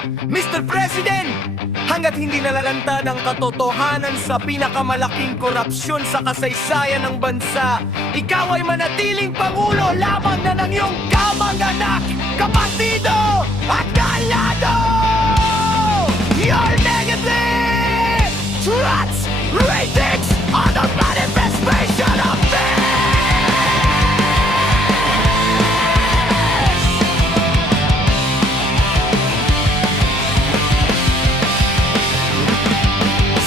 Mr. President, hanggat hindi nalalantad ang katotohanan sa pinakamalaking korupsyon sa kasaysayan ng bansa, ikaw ay manatiling Pangulo lamang na ng iyong kamag-anak, kapatido at kaalado! Your negative threats, ratings are the manifestation of this!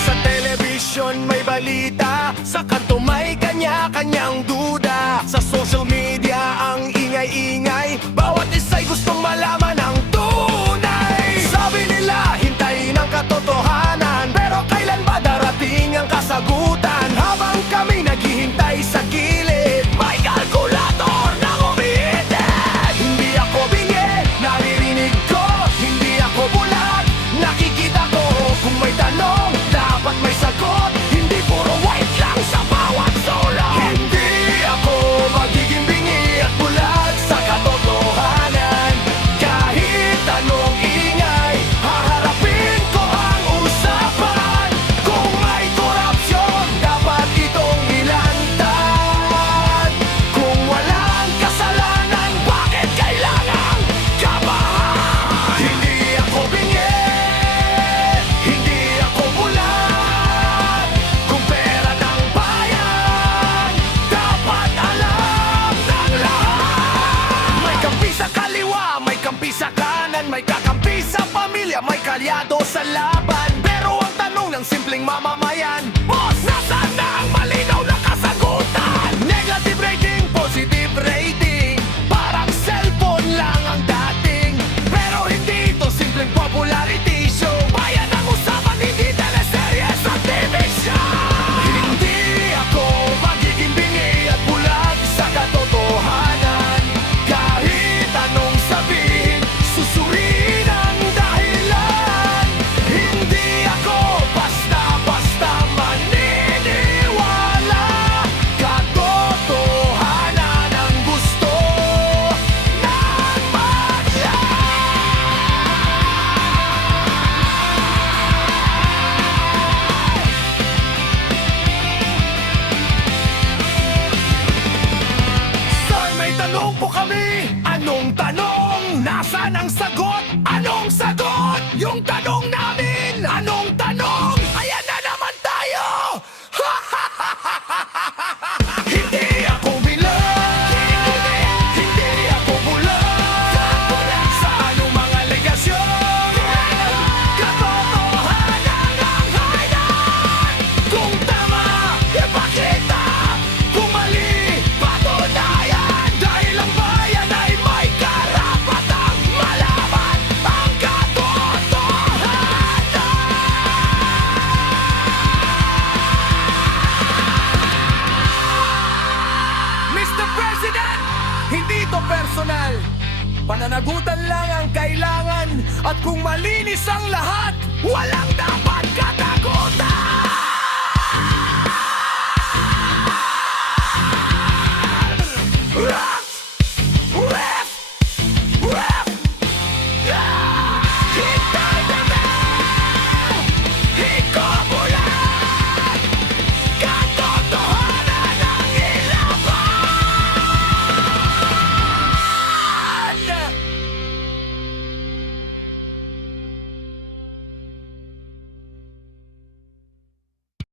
Sa telebisyon may balita, sa kanto may kanya-kanyang duda. Sa social media ang ingay-ingay, bawat isa'y gustong malaman ang tunay. Sabi nila hintayin ang katotohanan, pero kailan ba darating ang kasagutan? Habang kami naghihintay sa gilid, may kalkulator na umiitin. Hindi ako bingi, naririnig ko, hindi ako bulag, nakikita ko kung may tanong, dapat may sagot. Hindi puro wait lang sa bawat sulong. Hindi ako magiging bingi at bulag sa katotohanan. Kahit anong ingay, haharapin ko ang usapan. Kung may korupsyon, dapat itong ilantad. Kung walang kasalanan, bakit kailangang kabahan? Hindi ako bingi, hindi ako bulag. Kung pera ng bayan, dapat alam ng lahat. May kampi sa kaliwa, may kampi sa kanan, may kakampi sa pamilya, may kalyado sa laban. Pero ang tanong ng simpleng mamamayan, boss, nasaan na ang malinaw na kasagutan? Negative rating, positive rating, parang cellphone lang ang dating. Pero hindi ito simpleng popularity show. Bayan ang usapan, hindi teleserye sa TV show. Hindi ako magiging bingi at bulag sa katotohanan. Kahit anong sabihin, susuriin ang dahilan. Hindi ako basta-basta maniniwala. Katotohanan ang gusto ng madla. Sir, may tanong po kami. Anong tanong? Nasaan ang sagot? Anong sagot? Yung tanong namin! Anong tanong? Ayan na naman tayo! Hindi ako bilang, hindi ako bulag sa anumang alegasyon. Katotohanan ang highlight. Kung tama, ipakita. Kung mali, patunayan. Dahil ang bayan ay may karapatang malaman ang katotohanan. Mr. President, hindi ito personal. Pananagutan lang ang kailangan. At kung malinis ang lahat, walang dapat